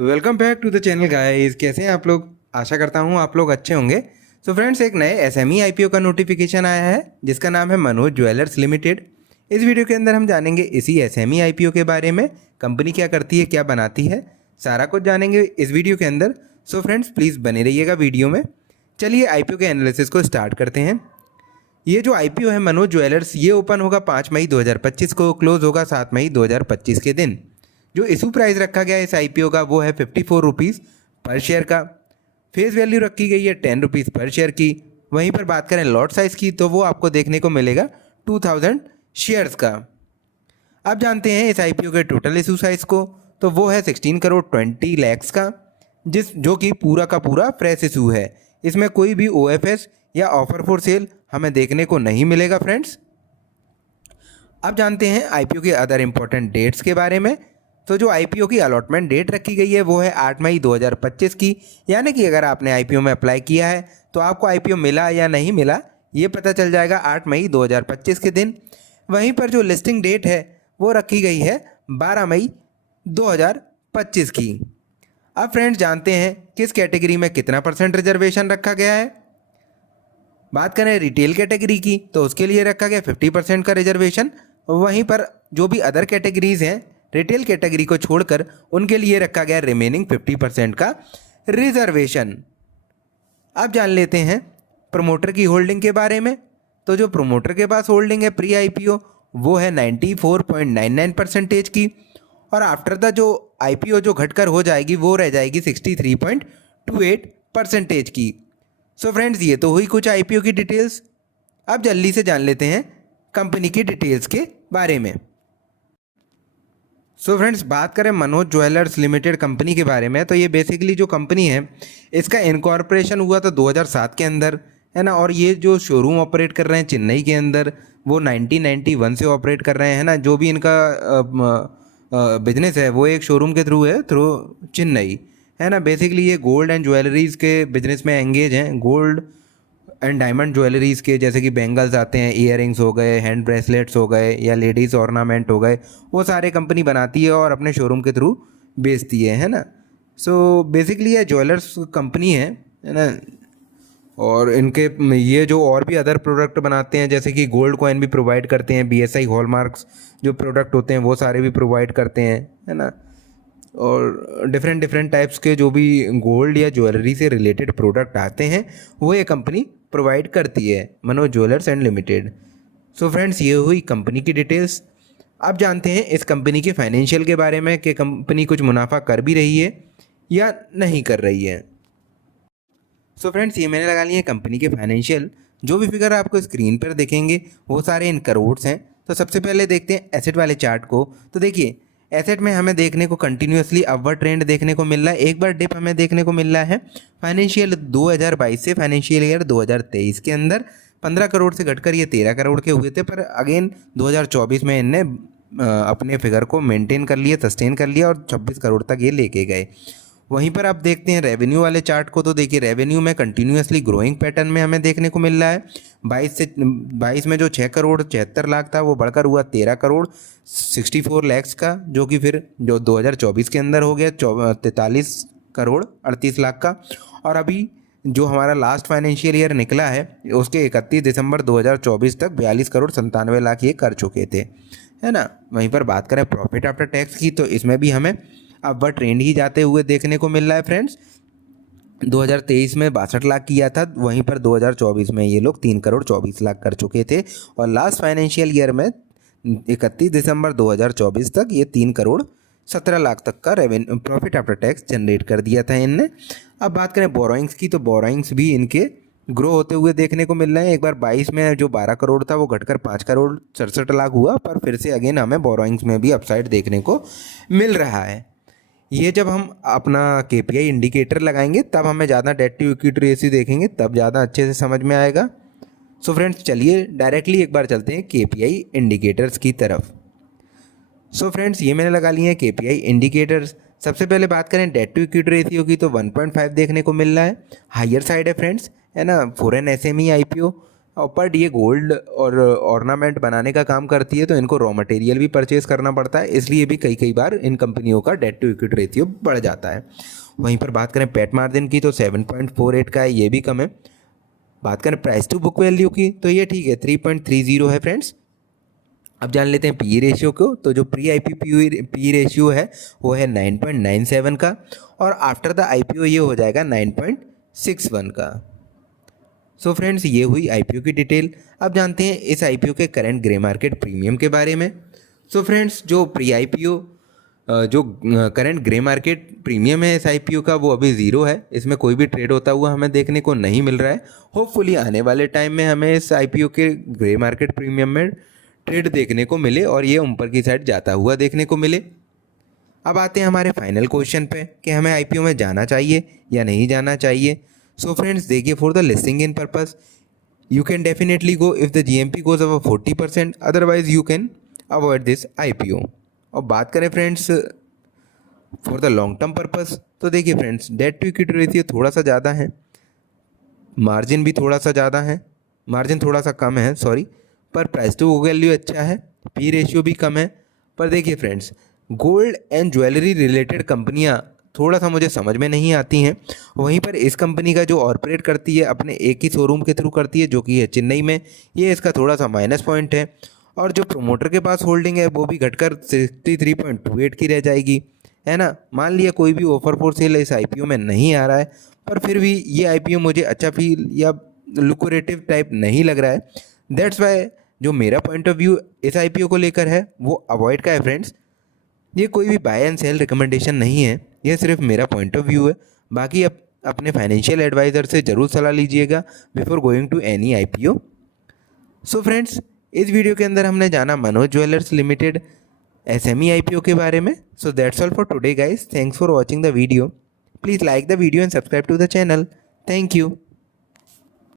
Welcome back to the channel guys. कैसे हैं आप लोग? आशा करता हूँ आप लोग अच्छे होंगे। सो फ्रेंड्स, एक नए एसएमई आईपीओ का नोटिफिकेशन आया है जिसका नाम है मनोज ज्वेलर्स लिमिटेड। इस वीडियो के अंदर हम जानेंगे इसी एसएमई आईपीओ के बारे में। कंपनी क्या करती है, क्या बनाती है, सारा कुछ जानेंगे इस वीडियो के अंदर। सो फ्रेंड्स, प्लीज़ बने रहिएगा वीडियो में। चलिए आईपीओ के एनालिसिस को स्टार्ट करते हैं। ये जो आईपीओ है मनोज ज्वेलर्स, ये ओपन होगा 5 मई 2025 को, क्लोज होगा 7 मई 2025 के दिन। जो इशू प्राइस रखा गया है इस आईपीओ का वो है 54 रुपीज़ पर शेयर का। फेस वैल्यू रखी गई है 10 रुपीज़ पर शेयर की। वहीं पर बात करें लॉट साइज़ की तो वो आपको देखने को मिलेगा 2000 शेयर्स का। अब जानते हैं इस आईपीओ के टोटल इशू साइज़ को, तो वो है 16 करोड़ 20 लैक्स का, जो कि पूरा का पूरा फ्रेश इशू है। इसमें कोई भी ओएफएस या ऑफर फॉर सेल हमें देखने को नहीं मिलेगा फ्रेंड्स। अब जानते हैं आईपीओ के अदर इम्पोर्टेंट डेट्स के बारे में। तो जो आईपीओ की अलॉटमेंट डेट रखी गई है वो है 8 मई 2025 की। यानी कि अगर आपने आईपीओ में अप्लाई किया है तो आपको आईपीओ मिला या नहीं मिला ये पता चल जाएगा 8 मई 2025 के दिन। वहीं पर जो लिस्टिंग डेट है वो रखी गई है 12 मई 2025 की। अब फ्रेंड्स जानते हैं किस कैटेगरी में कितना % रिजर्वेशन रखा गया है। बात करें रिटेल कैटेगरी की तो उसके लिए रखा गया 50% का रिजर्वेशन। वहीं पर जो भी अदर कैटेगरीज हैं रिटेल कैटेगरी को छोड़कर उनके लिए रखा गया रिमेनिंग 50% का रिजर्वेशन। अब जान लेते हैं प्रमोटर की होल्डिंग के बारे में। तो जो प्रमोटर के पास होल्डिंग है प्री आईपीओ वो है 94.99% की, और आफ्टर द जो आईपीओ जो घटकर हो जाएगी वो रह जाएगी 63.28% की। सो फ्रेंड्स, ये तो हुई कुछ आईपीओ की डिटेल्स। अब जल्दी से जान लेते हैं कंपनी की डिटेल्स के बारे में। सो फ्रेंड्स, बात करें मनोज ज्वेलर्स लिमिटेड कंपनी के बारे में, तो ये बेसिकली जो कंपनी है इसका इनकॉर्पोरेशन हुआ था 2007 के अंदर, है ना। और ये जो शोरूम ऑपरेट कर रहे हैं चेन्नई के अंदर वो 1991 से ऑपरेट कर रहे हैं ना। जो भी इनका बिजनेस है वो एक शोरूम के थ्रू है, थ्रू चेन्नई, है ना। बेसिकली ये गोल्ड एंड ज्वेलरीज़ के बिजनेस में एंगेज हैं। गोल्ड एंड डायमंड ज्वेलरीज़ के, जैसे कि बेंगल्स आते हैं, ईयरिंग्स हो गए, हैंड ब्रेसलेट्स हो गए या लेडीज़ ऑर्नामेंट हो गए, वो सारे कंपनी बनाती है और अपने शोरूम के थ्रू बेचती है ना। सो बेसिकली ये ज्वेलर्स कंपनी है ना। और इनके ये जो और भी अदर प्रोडक्ट बनाते हैं जैसे कि गोल्ड कॉइन भी प्रोवाइड करते हैं, बीएसआई हॉलमार्क्स जो प्रोडक्ट होते हैं वो सारे भी प्रोवाइड करते हैं, है ना। और डिफरेंट डिफरेंट टाइप्स के जो भी गोल्ड या ज्वेलरी से रिलेटेड प्रोडक्ट आते हैं वो ये कंपनी प्रोवाइड करती है, Manoj jewellers and limited. So friends, ये हुई कंपनी की डिटेल्स। अब जानते हैं इस कंपनी के फाइनेंशियल के बारे में कि कंपनी कुछ मुनाफा कर भी रही है या नहीं कर रही है। सो फ्रेंड्स, ये मैंने लगा लिए है कंपनी के फाइनेंशियल। जो भी फिगर आपको स्क्रीन पर देखेंगे वो सारे इन करोड्स हैं। तो सबसे पहले देखते हैं एसेट वाले चार्ट को। तो देखिए एसेट में हमें देखने को कंटिन्यूसली अपवर्ड ट्रेंड देखने को मिल रहा है। एक बार डिप हमें देखने को मिल रहा है फाइनेंशियल 2022 से फाइनेंशियल ईयर 2023 के अंदर 15 करोड़ से घटकर ये 13 करोड़ के हुए थे। पर अगेन 2024 में इनने अपने फिगर को मेंटेन कर लिया, सस्टेन कर लिया और 26 करोड़ तक ये लेके गए। वहीं पर आप देखते हैं रेवेन्यू वाले चार्ट को, तो देखिए रेवेन्यू में कंटिन्यूसली ग्रोइंग पैटर्न में हमें देखने को मिल रहा है। 22 में जो 6 करोड़ 76 लाख था वो बढ़कर हुआ 13 करोड़ 64 लैक्स का, जो कि फिर जो 2024 के अंदर हो गया 43 करोड़ 38 लाख का। और अभी जो हमारा लास्ट फाइनेंशियल ईयर निकला है उसके 31 दिसंबर 2024 तक 42 करोड़ 97 लाख ये कर चुके थे, है ना। वहीं पर बात करें प्रॉफिट आफ्टर टैक्स की तो इसमें भी हमें अपवर्ड ट्रेंड ही जाते हुए देखने को मिल रहा है फ्रेंड्स। 2023 में 62 लाख किया था, वहीं पर 2024 में ये लोग 3 करोड़ 24 लाख कर चुके थे। और लास्ट फाइनेंशियल ईयर में 31 दिसंबर 2024 तक ये 3 करोड़ 17 लाख तक का revenue profit after tax generate कर दिया था इनने। अब बात करें बोरोइंग्स की तो बोरोइंग्स भी इनके ग्रो होते हुए देखने को मिल रहे हैं। एक बार 22 में जो 12 करोड़ था वो घटकर 5 करोड़ 67 लाख हुआ, पर फिर से अगेन हमें बोरोइंग्स में भी अपसाइड देखने को मिल रहा है। ये जब हम अपना केपीआई इंडिकेटर लगाएंगे तब हमें ज़्यादा डेट टू इक्विटी रेशियो देखेंगे, तब ज़्यादा अच्छे से समझ में आएगा। सो फ्रेंड्स, चलिए डायरेक्टली एक बार चलते हैं केपीआई इंडिकेटर्स की तरफ। सो फ्रेंड्स, ये मैंने लगा लिए हैं केपीआई इंडिकेटर्स। सबसे पहले बात करें डेट टू इक्विटी रेशियो की तो 1.5 देखने को मिल रहा है, हायर साइड है फ्रेंड्स, है ना। फॉरेन एसएमई आईपीओ और बट ये गोल्ड और ऑर्नामेंट बनाने का काम करती है, तो इनको रॉ मटेरियल भी परचेज करना पड़ता है, इसलिए भी कई बार इन कंपनियों का डेट टू इक्विटी रेशियो बढ़ जाता है। वहीं पर बात करें पेट मार्जिन की तो 7.48 का है, ये भी कम है। बात करें प्राइस टू बुक वैल्यू की तो ये ठीक है 3.30 है फ्रेंड्स। अब जान लेते हैं पी रेशियो को, तो जो प्री आईपीओ पी रेशियो है वो है 9.97 का, और आफ्टर द आईपीओ ये हो जाएगा 9.61 का। सो फ्रेंड्स ये हुई आईपीओ की डिटेल। अब जानते हैं इस आईपीओ के करंट ग्रे मार्केट प्रीमियम के बारे में। सो फ्रेंड्स जो प्री आईपीओ जो करंट ग्रे मार्केट प्रीमियम है इस आईपीओ का वो अभी ज़ीरो है, इसमें कोई भी ट्रेड होता हुआ हमें देखने को नहीं मिल रहा है। होपफुली आने वाले टाइम में हमें इस आईपीओ के ग्रे मार्केट प्रीमियम में ट्रेड देखने को मिले और ये ऊपर की साइड जाता हुआ देखने को मिले। अब आते हैं हमारे फाइनल क्वेश्चन पे कि हमें आईपीओ में जाना चाहिए या नहीं जाना चाहिए। सो फ्रेंड्स देखिए, for the listing in purpose you can definitely go if the GMP goes above 40%, otherwise you can avoid this IPO. और बात करें friends for the long term purpose, तो देखिए friends debt to equity ratio थोड़ा सा ज़्यादा है, margin भी थोड़ा सा ज़्यादा है, मार्जिन थोड़ा सा कम है सॉरी, पर प्राइस टू बुक वैल्यू अच्छा है, पी रेशियो भी कम है। पर देखिए friends gold and jewellery related कंपनियां थोड़ा सा मुझे समझ में नहीं आती हैं। वहीं पर इस कंपनी का जो ऑपरेट करती है अपने एक ही शोरूम के थ्रू करती है जो कि है चेन्नई में, ये इसका थोड़ा सा माइनस पॉइंट है। और जो प्रोमोटर के पास होल्डिंग है वो भी घटकर 63.28 की रह जाएगी, है ना। मान लिया कोई भी ऑफर फॉर सेल इस आईपीओ में नहीं आ रहा है, पर फिर भी ये आईपीओ मुझे अच्छा फील या लुक्रेटिव टाइप नहीं लग रहा है। दैट्स वाई जो मेरा पॉइंट ऑफ व्यू इस आईपीओ को लेकर है वो अवॉइड का है फ्रेंड्स। ये कोई भी बाय एंड सेल रिकमेंडेशन नहीं है, ये सिर्फ मेरा पॉइंट ऑफ व्यू है। बाकी अपने फाइनेंशियल एडवाइज़र से ज़रूर सलाह लीजिएगा before going to any IPO. So friends इस वीडियो के अंदर हमने जाना Manoj jewellers limited SME IPO के बारे में। So that's all for today guys, thanks for watching the video. Please like the video and subscribe to the channel. Thank you.